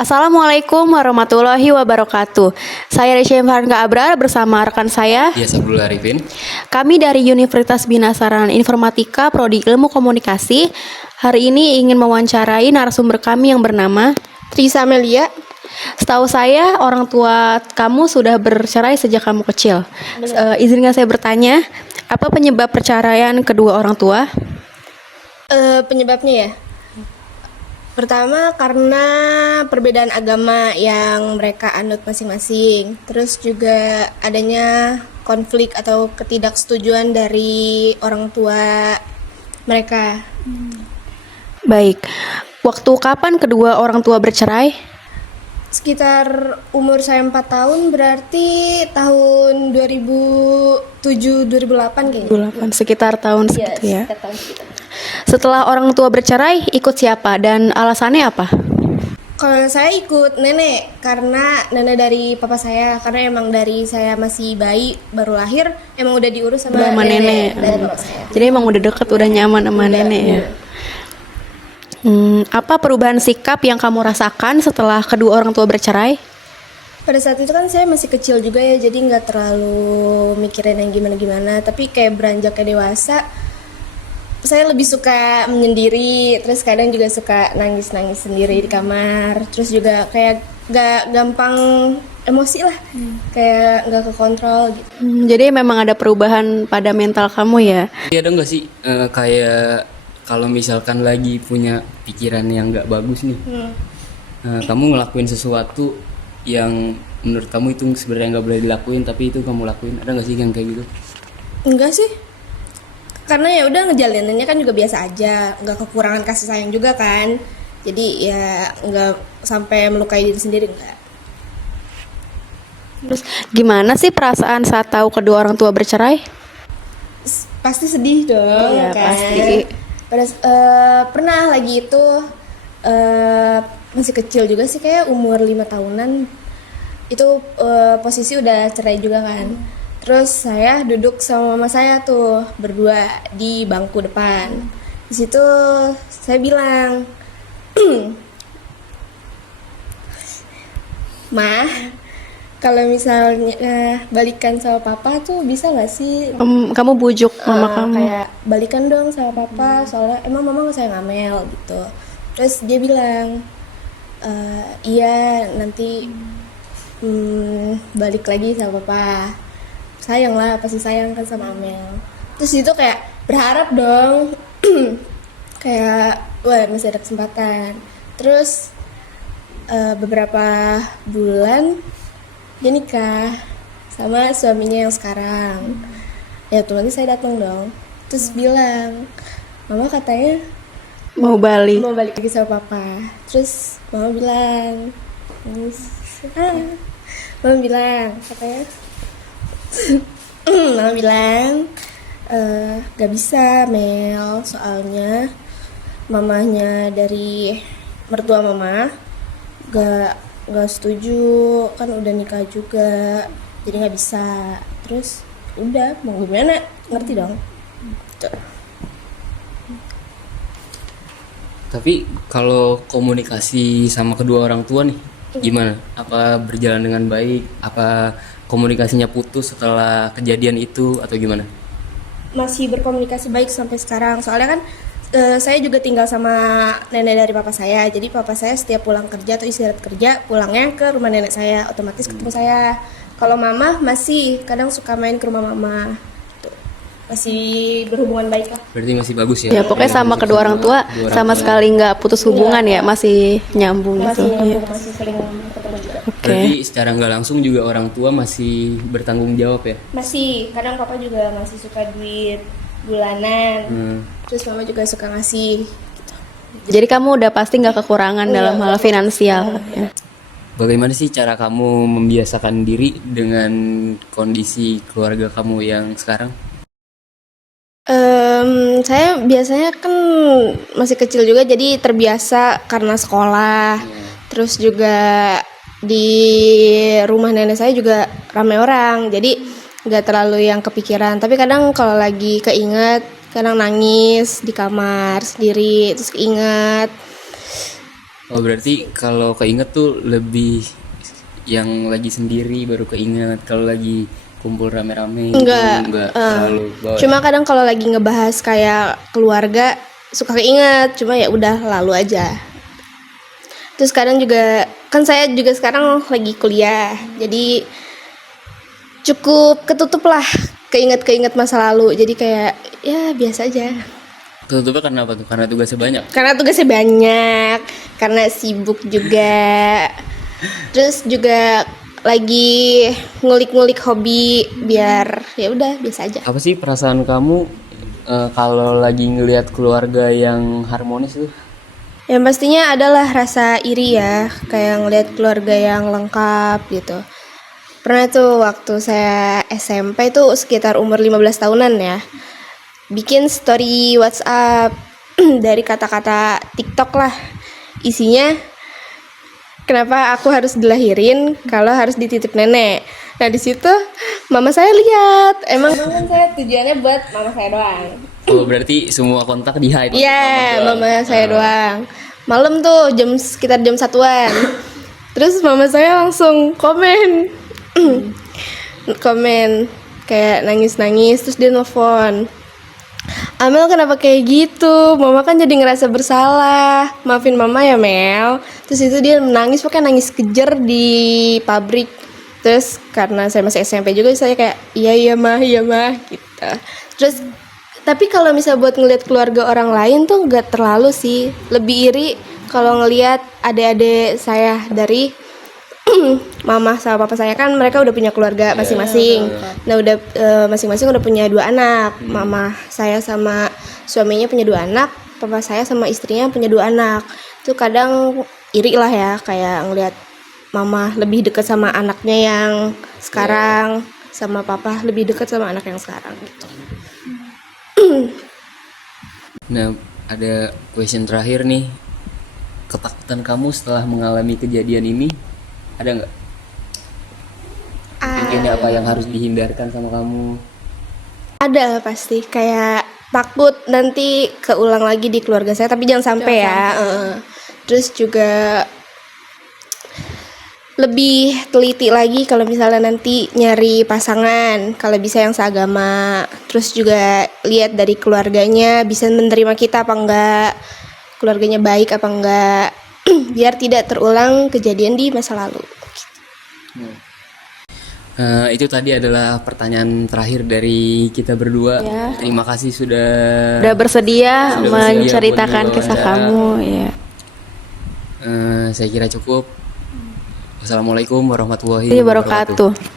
Assalamualaikum warahmatullahi wabarakatuh. Saya Resya Farhanka Abrar bersama rekan saya. Ya, Sabdul Arifin. Kami dari Universitas Bina Sarana Informatika Prodi Ilmu Komunikasi. Hari ini ingin mewawancarai narasumber kami yang bernama Trisa Amelia. Setahu saya orang tua kamu sudah bercerai sejak kamu kecil. Izinkan saya bertanya, apa penyebab perceraian kedua orang tua? Penyebabnya ya, pertama karena perbedaan agama yang mereka anut masing-masing. Terus juga adanya konflik atau ketidaksetujuan dari orang tua mereka. Baik, waktu kapan kedua orang tua bercerai? Sekitar umur saya 4 tahun, berarti tahun 2007-2008 kayaknya. 2008, sekitar tahun segitu ya. Sekitar tahun segitu. Setelah orang tua bercerai, ikut siapa dan alasannya apa? Kalau saya ikut nenek, karena nenek dari papa saya, karena emang dari saya masih bayi baru lahir emang udah diurus sama Nenek. dari papa saya. Jadi emang udah deket, udah nyaman sama nenek ya. Apa perubahan sikap yang kamu rasakan setelah kedua orang tua bercerai? Pada saat itu kan saya masih kecil juga ya, jadi nggak terlalu mikirin yang gimana-gimana. Tapi kayak beranjak ke dewasa, saya lebih suka menyendiri, terus kadang juga suka nangis-nangis sendiri di kamar. Terus juga kayak gak gampang emosi lah, kayak gak kekontrol gitu. Jadi memang ada perubahan pada mental kamu ya? Iya, ada nggak sih kayak kalau misalkan lagi punya pikiran yang nggak bagus nih, kamu ngelakuin sesuatu yang menurut kamu itu sebenarnya nggak boleh dilakuin, tapi itu kamu lakuin, ada nggak sih yang kayak gitu? Enggak sih, karena ya udah ngejalaninnya kan juga biasa aja, nggak kekurangan kasih sayang juga kan. Jadi ya nggak sampai melukai diri sendiri, enggak. Terus gimana sih perasaan saat tahu kedua orang tua bercerai? Pasti sedih dong. Iya, kan? pasti. Pernah lagi itu masih kecil juga sih, kayak umur 5 tahunan itu, posisi udah cerai juga kan. Terus saya duduk sama mama saya tuh berdua di bangku depan. Di situ saya bilang, "Mah, kalau misalnya balikan sama papa tuh bisa nggak sih?" Kamu bujuk mama kamu? Kayak balikan dong sama papa, soalnya emang mama nggak sayang Amel gitu. Terus dia bilang, iya nanti balik lagi sama papa, sayang lah, pasti sayang kan sama Amel. Terus itu kayak berharap dong, kayak wah masih ada kesempatan. Terus beberapa bulan dia nikah sama suaminya yang sekarang. Ya otomatis saya datang dong. Terus bilang, mama katanya Mau balik? mau balik lagi sama papa. Terus mama bilang, mama bilang katanya, mama bilang, gak bisa Mel, soalnya mamanya dari mertua mama gak setuju, kan udah nikah juga, jadi nggak bisa. Terus udah mau gimana, ngerti dong. Tuh. Tapi kalau komunikasi sama kedua orang tua nih, gimana? Apa berjalan dengan baik? Apa komunikasinya putus setelah kejadian itu atau gimana? Masih berkomunikasi baik sampai sekarang, soalnya kan saya juga tinggal sama nenek dari papa saya. Jadi papa saya setiap pulang kerja atau istirahat kerja, pulangnya ke rumah nenek saya, otomatis ketemu saya. Kalau mama masih kadang suka main ke rumah mama gitu. Masih berhubungan baik lah. Berarti masih bagus ya? Ya pokoknya sama kedua orang tua sama sekali nggak putus hubungan ya, masih nyambung gitu. Iya. Masih sering ketemu juga. Oke. Berarti secara nggak langsung juga orang tua masih bertanggung jawab ya? Masih, kadang papa juga masih suka duit bulanan. Terus mama juga suka ngasih gitu. Jadi kamu udah pasti nggak kekurangan dalam hal finansial. Ya. Bagaimana sih cara kamu membiasakan diri dengan kondisi keluarga kamu yang sekarang? Saya biasanya kan masih kecil juga, jadi terbiasa karena sekolah. Terus juga di rumah nenek saya juga ramai orang, jadi nggak terlalu yang kepikiran. Tapi kadang kalau lagi keinget, kadang nangis di kamar sendiri, terus keinget. Oh berarti kalau keinget tuh lebih yang lagi sendiri baru keinget, kalau lagi kumpul rame-rame gitu Enggak, enggak terlalu bawa. Cuma kadang kalau lagi ngebahas kayak keluarga suka keinget, cuma ya udah lalu aja. Terus kadang juga kan saya juga sekarang lagi kuliah, jadi cukup ketutup lah keinget masa lalu. Jadi kayak ya biasa aja. Tutupnya karena apa tuh? Karena tugasnya banyak. Karena tugasnya banyak, karena sibuk juga. Terus juga lagi ngulik-ngulik hobi biar ya udah biasa aja. Apa sih perasaan kamu kalau lagi ngelihat keluarga yang harmonis tuh? Yang pastinya adalah rasa iri ya, kayak ngelihat keluarga yang lengkap gitu. Pernah tuh waktu saya SMP tuh sekitar umur 15 tahunan ya, bikin story WhatsApp dari kata-kata TikTok lah. Isinya, kenapa aku harus dilahirin kalau harus dititip nenek. Nah di situ mama saya lihat, emang kan saya tujuannya buat mama saya doang. Oh berarti semua kontak di hide. Iya, mama saya doang. Malam tuh sekitar jam 1-an. Terus mama saya langsung komen. Komen kayak nangis-nangis, terus dia nelfon. Amel kenapa kayak gitu? Mama kan jadi ngerasa bersalah. Maafin mama ya Mel. Terus itu dia menangis, pokoknya nangis kejer di pabrik. Terus karena saya masih SMP juga, saya kayak iya mah gitu. Terus tapi kalau misalnya buat ngelihat keluarga orang lain tuh gak terlalu sih. Lebih iri kalau ngelihat adik-adik saya dari mama sama papa saya, kan mereka udah punya keluarga masing-masing. Nah udah masing-masing udah punya 2 anak. Mama saya sama suaminya punya 2 anak, papa saya sama istrinya punya 2 anak. Itu kadang iri lah ya, kayak ngelihat mama lebih dekat sama anaknya yang sekarang, sama papa lebih dekat sama anak yang sekarang gitu. Nah ada question terakhir nih. Ketakutan kamu setelah mengalami kejadian ini ada nggak? Mungkin apa yang harus dihindarkan sama kamu? Ada pasti, kayak takut nanti keulang lagi di keluarga saya, tapi jangan sampai ya. Terus juga lebih teliti lagi kalau misalnya nanti nyari pasangan, kalau bisa yang seagama. Terus juga lihat dari keluarganya bisa menerima kita apa enggak, keluarganya baik apa enggak, biar tidak terulang kejadian di masa lalu. Itu tadi adalah pertanyaan terakhir dari kita berdua. Ya. Terima kasih sudah Bersedia Sudah bersedia menceritakan buat kisah berwawancara. kamu ya. Saya kira cukup. Wassalamualaikum warahmatullahi Wabarakatuh.